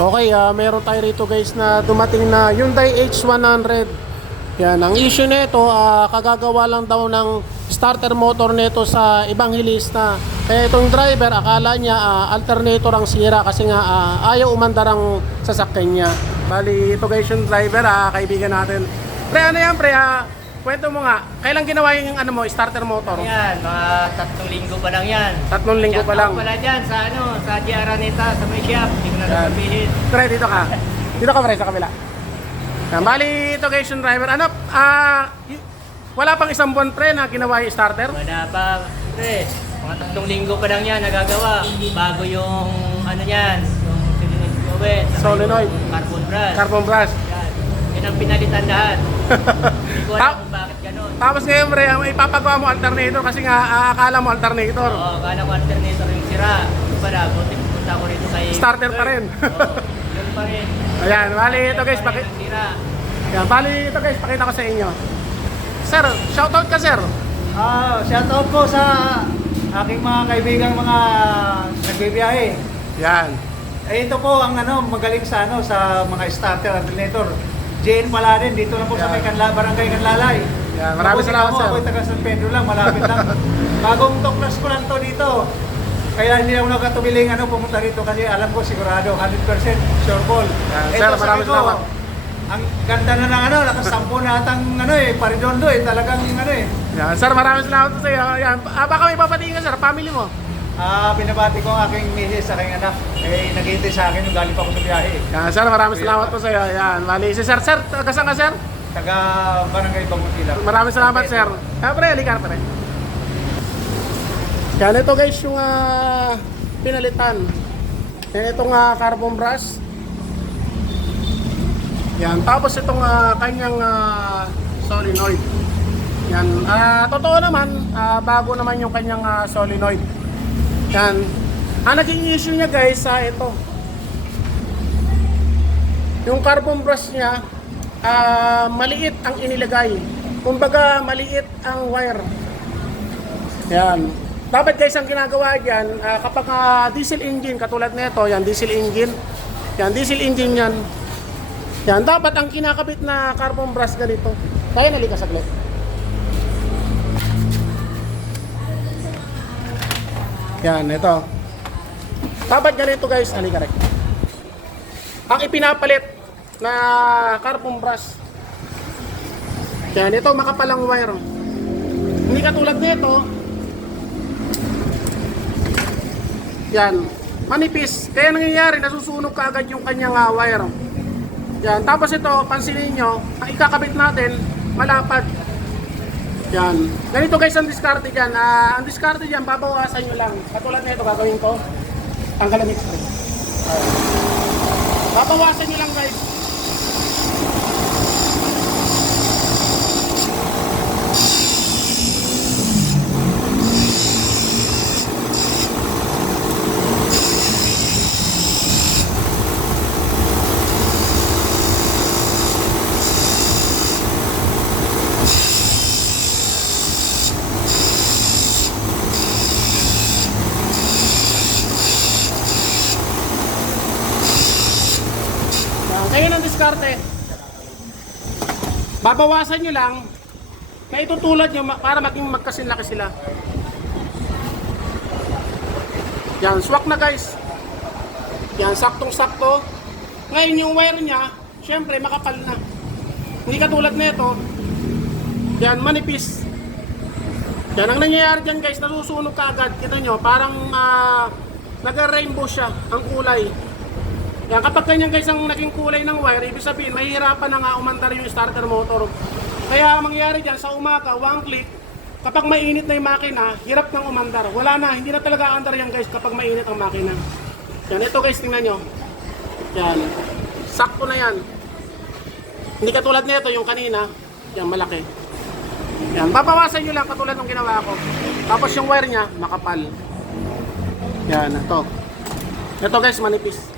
Okay, ah meron tayo rito guys na dumating na Hyundai H100. Yan, ang issue nito, ah kagagawa lang daw ng starter motor nito sa ibang hilista. Kaya itong driver, akala niya ah, alternator ang sira kasi nga ah, ayaw umandar ang sasakyan niya. Bali, ito guys yung driver, ah, kaibigan natin. Pre, ano yan pre? Ah, kwento mo nga, kailan ginawa yung ano mo, starter motor? Yan, mga tatlong linggo pa lang yan. Tatlong linggo pa Shout out lang. pala dyan sa ano, sa Di Araneta, sa may shop. Hindi ko na Yan. sabihin. Pre, dito ka. Dito ka pre, sa kabila. Yan, bali, ito guys yung driver. Ano, ah, y- wala pang isang buwan pre na ginawa yung starter? Wala pa, pre. Mga tatlong linggo pa lang yan nagagawa. Bago yung ano yan, yung solenoid saka Solenoid. yung Carbon brush. Carbon brush. Yan. Yan ang pinalitan lahat. Ko alam Ta- kung bakit ganun. Tapos ngayon pre, ang ipapagawa mo alternator kasi nga ah, akala mo alternator. Oo, kala ko alternator yung sira. Pala, buti pupunta ko rito kay... Starter pa rin. Oo, yun pa rin. Ayan, bali ito guys, paki ang sira. Yan, bali ito guys, pakita ko sa inyo. Sir, shoutout ka sir. Ah, shout out po sa aking mga kaibigang mga nagbibiyahe. Yan. Eh, ito po ang ano, magaling sa ano sa mga starter alternator. JN pala din dito lang po sa Yeah. may Kanla, Barangay Kanlalay. Yeah, maraming salamat, ako, sir. Ako'y taga San Pedro lang, malapit lang. Bagong tuklas ko lang to dito. Kaya hindi ako nakatubiling ano, pumunta rito kasi alam ko sigurado 100% sure ball. Yeah, Ito, sir, sabi maraming salamat. Ang ganda na ng ano, nakasampo na atang ano eh, paridondo eh, talagang ano eh. Yan, sir, maraming salamat sa iyo. Yan, ah, baka may papatingin ka sir, family mo. Ah, binabati ko ang aking misis sa aking anak. Eh, naghihintay sa akin yung galing pa ako sa biyahe. Yan, sir, maraming salamat po sa iyo. Yan, bali si sir, sir, taga saan ka sir? Taga Barangay Bangutila. Maraming salamat, sir. Ah, pre, halika pre. Yan, ito guys yung ah, pinalitan. Yan, itong ah, carbon brush. Yan, tapos itong ah, kanyang ah, solenoid. Yan, ah, totoo naman, ah, bago naman yung kanyang ah, solenoid. Yan. Ang naging issue niya guys sa ito. Yung carbon brush niya, ah, maliit ang inilagay. Kumbaga, maliit ang wire. Yan. Dapat guys, ang ginagawa dyan, ah, kapag ah, diesel engine, katulad nito, yan, diesel engine. Yan, diesel engine yan. Yan, dapat ang kinakabit na carbon brush ganito. Kaya nalika saglit. Yan, ito. Dapat ganito guys, halika rek. Ang ipinapalit na carbon brush. Yan, ito makapalang wire. Hindi katulad nito. Yan, manipis. Kaya nangyayari, nasusunog kaagad yung kanyang ah, wire. Yan, tapos ito, pansinin nyo, ang ikakabit natin, malapad. Yan. Ganito guys ang diskarte dyan. Ah, ang diskarte dyan, babawasan nyo lang. Katulad nito, gagawin ko. Tanggalan. Ayan. Babawasan nyo lang guys. Yan. Ngayon ang diskarte. Babawasan nyo lang na itutulad nyo para maging magkasinlaki sila. Yan, swak na guys. Yan, saktong-sakto. Ngayon yung wire niya, syempre makapal na. Hindi katulad nito. Yan, manipis. Yan ang nangyayari dyan guys, nasusunog ka agad. Kita nyo, parang uh, nag-rainbow siya ang kulay. Yan, kapag ganyan guys ang naging kulay ng wire, ibig sabihin, mahihirapan na nga umandar yung starter motor. Kaya ang mangyayari dyan, sa umaga, one click, kapag mainit na yung makina, hirap nang umandar. Wala na, hindi na talaga andar yan guys kapag mainit ang makina. Yan, ito guys, tingnan nyo. Yan, sakto na yan. Hindi katulad nito yung kanina, yan malaki. Yan, babawasan nyo lang katulad ng ginawa ko. Tapos yung wire niya, makapal. Yan, ito. Ito guys, manipis.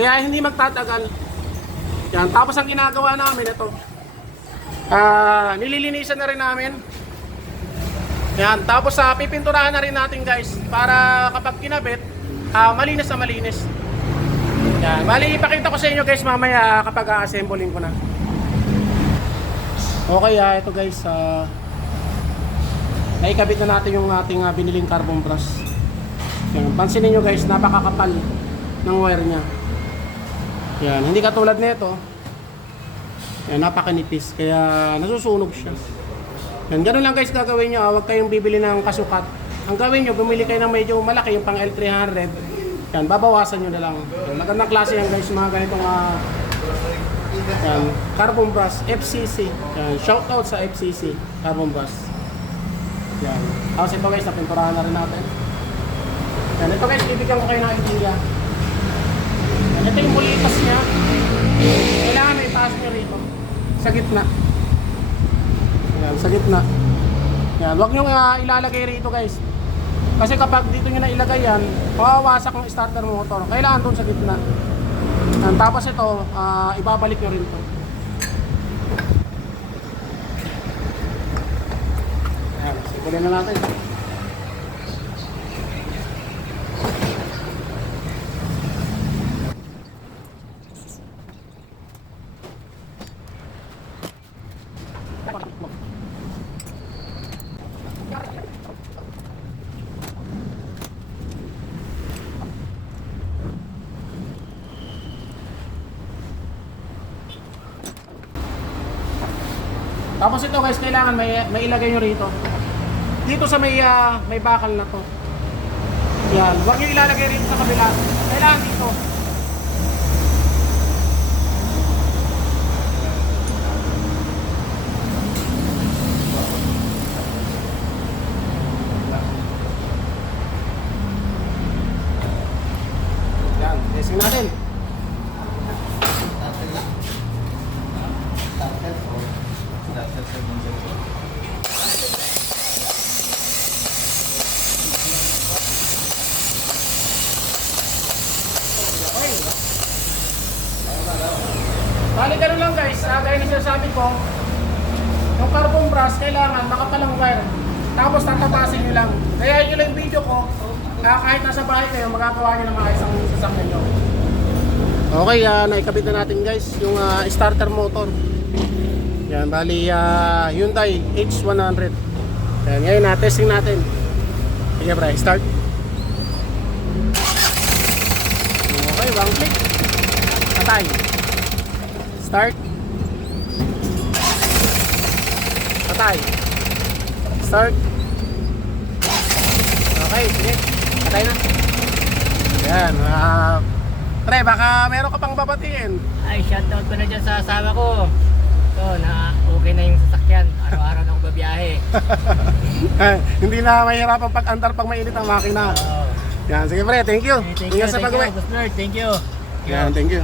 Kaya hindi magtatagal. Yan, tapos ang ginagawa namin ito. Ah, nililinisan na rin namin. Yan, tapos sa pipinturahan na rin natin guys para kapag kinabit, ah, malinis na malinis. Yan, bali ipakita ko sa inyo guys mamaya kapag a-assembling ko na. Okay ah, ito guys, ah naikabit na natin yung ating ah, biniling carbon brush. Yan, pansinin nyo guys, napakakapal ng wire niya. Yan, hindi katulad nito. Yan, napakanipis, kaya nasusunog siya. Yan, ganun lang guys gagawin nyo, ah, huwag kayong bibili ng kasukat. Ang gawin nyo, bumili kayo ng medyo malaki, yung pang L300. Yan, babawasan nyo na lang. Yan, magandang klase yan guys, mga ganitong ah, yan, carbon brush, FCC. Yan, shout out sa FCC, carbon brush. Yan. Tapos ito guys, napinturahan na rin natin. Yan, ito guys, bibigyan ko kayo ng idea. Ito yung bulitas niya. Kailangan may taas nyo rito. Sa gitna. Yan, sa gitna. Yan, huwag nyo uh, ilalagay rito guys. Kasi kapag dito nyo na yan, mawawasak ang starter motor. Kailangan doon sa gitna. Yan, tapos ito, ah, ibabalik nyo rin ito. Yan, sikulin na natin. Tapos ito guys, kailangan may, may ilagay nyo rito. Dito sa may, ah, may bakal na to. Yan. Huwag nyo ilalagay rito sa kabila. Kailangan dito. Yan. Testing natin. Okay. Bali ganun lang guys, ah, gaya ng sinasabi ko, yung carbon brush kailangan makapalang wire. Tapos tatapasin nyo lang. Kaya yun lang video ko, ah, kahit nasa bahay kayo, magagawa nyo ng maayos ang sasakyan nyo. Okay, ah, naikabit na natin guys, yung ah, starter motor. Yan, bali ah, Hyundai H100. Yan, ngayon na, testing natin. Sige pre, start. Okay, one click. Patay. Start. Patay. Start. Okay, sige. Patay na. Yan. Uh, pre, baka meron ka pang babatiin. Ay, shoutout ko na dyan sa asawa ko. Ito, na okay na yung sasakyan. Araw-araw na ako babiyahe. Hindi na mahirapan pag-andar pag mainit ang makina. Oh. Yan, sige pre, thank you. Thank you, Ingat sa thank you, pag-uwi. Boss Lord. Thank you. Yan, thank you.